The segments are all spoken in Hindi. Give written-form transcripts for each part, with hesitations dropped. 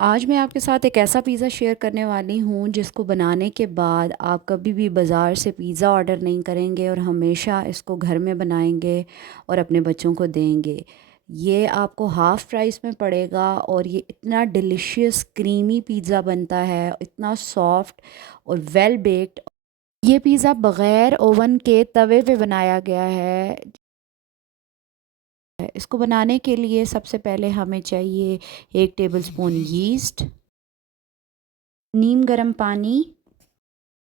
आज मैं आपके साथ एक ऐसा पिज़्ज़ा शेयर करने वाली हूँ जिसको बनाने के बाद आप कभी भी बाज़ार से पिज़्ज़ा ऑर्डर नहीं करेंगे और हमेशा इसको घर में बनाएंगे और अपने बच्चों को देंगे। ये आपको हाफ़ प्राइस में पड़ेगा और ये इतना डिलीशियस क्रीमी पिज़्ज़ा बनता है, इतना सॉफ्ट और वेल बेक्ड। ये पिज़्ज़ा बग़ैर ओवन के तवे पे बनाया गया है। इसको बनाने के लिए सबसे पहले हमें चाहिए 1 टेबलस्पून यीस्ट, नीम गर्म पानी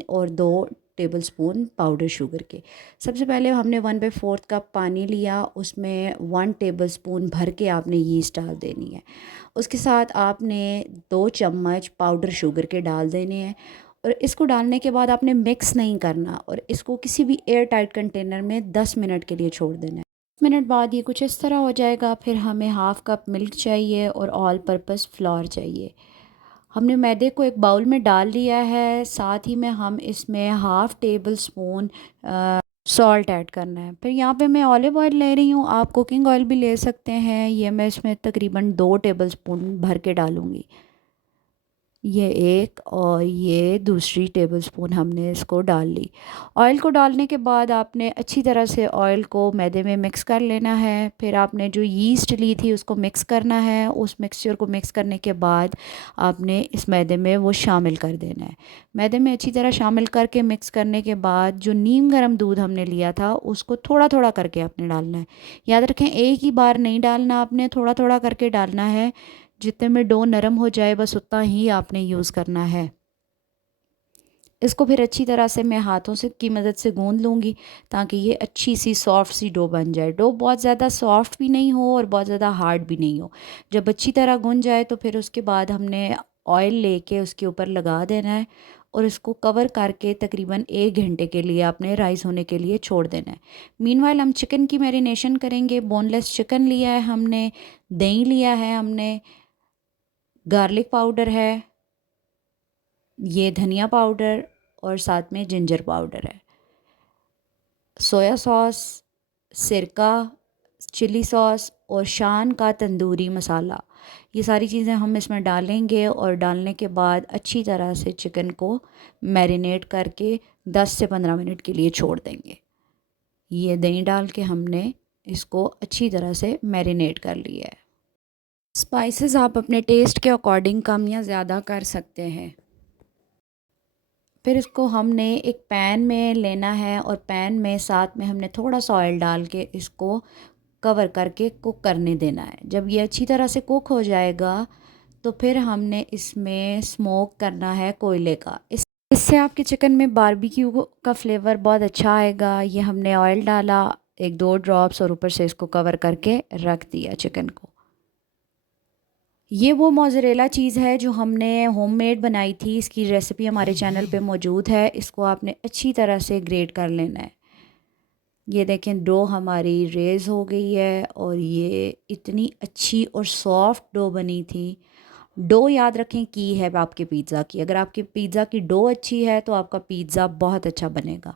और 2 टेबलस्पून पाउडर शुगर के। सबसे पहले हमने 1/4 कप पानी लिया, उसमें 1 टेबलस्पून भर के आपने यीस्ट डाल देनी है। उसके साथ आपने 2 चम्मच पाउडर शुगर के डाल देने हैं और इसको डालने के बाद आपने मिक्स नहीं करना और इसको किसी भी एयर टाइट कंटेनर में 10 मिनट के लिए छोड़ देना है। 10 मिनट बाद ये कुछ इस तरह हो जाएगा। फिर हमें हाफ़ कप मिल्क चाहिए और ऑल पर्पस फ्लोर चाहिए। हमने मैदे को एक बाउल में डाल लिया है, साथ ही में हम इसमें half table spoon salt add करना है। फिर यहाँ पे मैं ऑलिव ऑयल ले रही हूँ, आप कुकिंग ऑयल भी ले सकते हैं। ये मैं इसमें तकरीबन 2 टेबल स्पून भर के डालूँगी। ये एक और ये दूसरी टेबलस्पून हमने इसको डाल ली। ऑयल को डालने के बाद आपने अच्छी तरह से ऑयल को मैदे में मिक्स कर लेना है। फिर आपने जो यीस्ट ली थी उसको मिक्स करना है। उस मिक्सचर को मिक्स करने के बाद आपने इस मैदे में वो शामिल कर देना है। मैदे में अच्छी तरह शामिल करके मिक्स करने के बाद जो नीम गर्म दूध हमने लिया था उसको थोड़ा थोड़ा करके आपने डालना है। याद रखें, एक ही बार नहीं डालना, आपने थोड़ा थोड़ा करके डालना है। जितने में डो नरम हो जाए बस उतना ही आपने यूज़ करना है। इसको फिर अच्छी तरह से मैं हाथों से की मदद से गूंद लूँगी ताकि ये अच्छी सी सॉफ्ट सी डो बन जाए। डो बहुत ज़्यादा सॉफ्ट भी नहीं हो और बहुत ज़्यादा हार्ड भी नहीं हो। जब अच्छी तरह गूंद जाए तो फिर उसके बाद हमने ऑयल लेके उसके ऊपर लगा देना है और इसको कवर करके तकरीबन 1 घंटे के लिए आपने राइस होने के लिए छोड़ देना है। मीनवाइल हम चिकन की मैरिनेशन करेंगे। बोनलेस चिकन लिया है हमने, दही लिया है हमने, गार्लिक पाउडर है, ये धनिया पाउडर और साथ में जिंजर पाउडर है, सोया सॉस, सिरका, चिली सॉस और शान का तंदूरी मसाला। ये सारी चीज़ें हम इसमें डालेंगे और डालने के बाद अच्छी तरह से चिकन को मैरिनेट करके 10 से 15 मिनट के लिए छोड़ देंगे। ये दही डाल के हमने इसको अच्छी तरह से मैरिनेट कर लिया है। स्पाइसेस आप अपने टेस्ट के अकॉर्डिंग कम या ज़्यादा कर सकते हैं। फिर इसको हमने एक पैन में लेना है और पैन में साथ में हमने थोड़ा सा ऑयल डाल के इसको कवर करके कुक करने देना है। जब ये अच्छी तरह से कुक हो जाएगा तो फिर हमने इसमें स्मोक करना है कोयले का। इससे आपके चिकन में बारबेक्यू का फ्लेवर बहुत अच्छा आएगा। ये हमने ऑयल डाला, 1-2 ड्रॉप्स, और ऊपर से इसको कवर करके रख दिया चिकन को। ये वो मोज़रेला चीज़ है जो हमने होममेड बनाई थी। इसकी रेसिपी हमारे चैनल पे मौजूद है। इसको आपने अच्छी तरह से ग्रेट कर लेना है। ये देखें, डो हमारी रेज़ हो गई है और ये इतनी अच्छी और सॉफ्ट डो बनी थी। डो याद रखें की है आपके पिज़्ज़ा की। अगर आपके पिज़्ज़ा की डो अच्छी है तो आपका पिज़्ज़ा बहुत अच्छा बनेगा।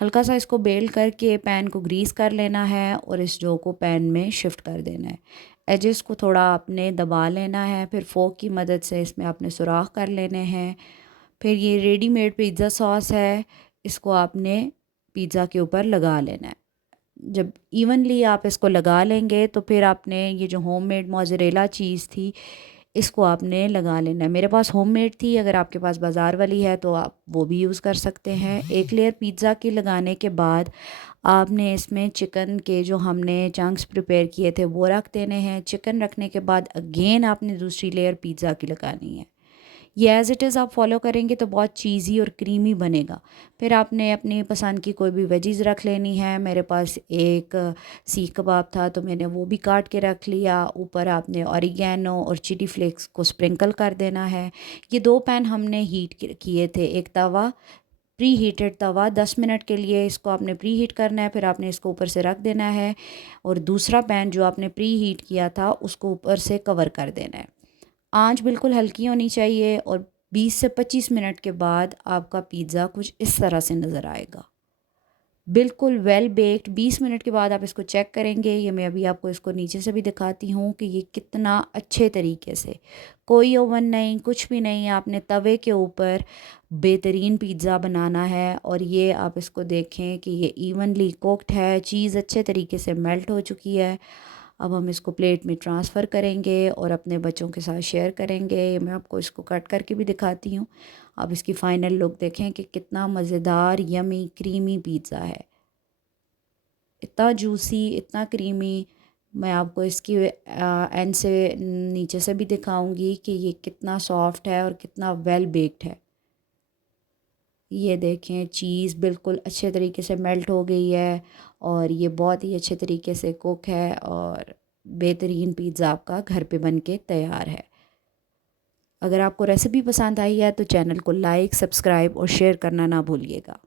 हल्का सा इसको बेल करके पैन को ग्रीस कर लेना है और इस डो को पैन में शिफ्ट कर देना है। एजेस को थोड़ा आपने दबा लेना है, फिर फोक की मदद से इसमें आपने सुराख कर लेने हैं। फिर ये रेडीमेड पिज़्ज़ा सॉस है, इसको आपने पिज़्ज़ा के ऊपर लगा लेना है। जब इवनली आप इसको लगा लेंगे तो फिर आपने ये जो होममेड मोज़रेला चीज़ थी इसको आपने लगा लेना है। मेरे पास होममेड थी, अगर आपके पास बाज़ार वाली है तो आप वो भी यूज़ कर सकते हैं। एक लेयर पिज़्ज़ा की लगाने के बाद आपने इसमें चिकन के जो हमने चंक्स प्रिपेयर किए थे वो रख देने हैं। चिकन रखने के बाद अगेन आपने दूसरी लेयर पिज़्ज़ा की लगानी है। ये एज़ इट इज़ आप फॉलो करेंगे तो बहुत चीज़ी और क्रीमी बनेगा। फिर आपने अपनी पसंद की कोई भी वेजीज़ रख लेनी है। मेरे पास एक सीख कबाब था तो मैंने वो भी काट के रख लिया। ऊपर आपने ऑरिगेनो और चिली फ्लेक्स को स्प्रिंकल कर देना है। ये 2 पैन हमने हीट किए थे। एक तवा, प्री हीटेड तवा, 10 मिनट के लिए इसको आपने प्री हीट करना है। फिर आपने इसको ऊपर से रख देना है और दूसरा पैन जो आपने प्री हीट किया था उसको ऊपर से कवर कर देना है। आंच बिल्कुल हल्की होनी चाहिए और 20 से 25 मिनट के बाद आपका पिज़्ज़ा कुछ इस तरह से नज़र आएगा। बिल्कुल वेल बेक्ड। 20 मिनट के बाद आप इसको चेक करेंगे। ये मैं अभी आपको इसको नीचे से भी दिखाती हूँ कि ये कितना अच्छे तरीके से, कोई ओवन नहीं, कुछ भी नहीं, आपने तवे के ऊपर बेहतरीन पिज़्ज़ा बनाना है। और ये आप इसको देखें कि ये इवनली कुक्ड है, चीज़ अच्छे तरीके से मेल्ट हो चुकी है। अब हम इसको प्लेट में ट्रांसफ़र करेंगे और अपने बच्चों के साथ शेयर करेंगे। मैं आपको इसको कट करके भी दिखाती हूँ। अब इसकी फ़ाइनल लुक देखें कि कितना मज़ेदार यमी क्रीमी पिज़्ज़ा है, इतना जूसी, इतना क्रीमी। मैं आपको इसकी एंड से नीचे से भी दिखाऊंगी कि ये कितना सॉफ्ट है और कितना वेल बेक्ड है। ये देखें, चीज़ बिल्कुल अच्छे तरीके से मेल्ट हो गई है और ये बहुत ही अच्छे तरीके से कुक है और बेहतरीन पिज़्ज़ा आपका घर पे बन के तैयार है। अगर आपको रेसिपी पसंद आई है तो चैनल को लाइक, सब्सक्राइब और शेयर करना ना भूलिएगा।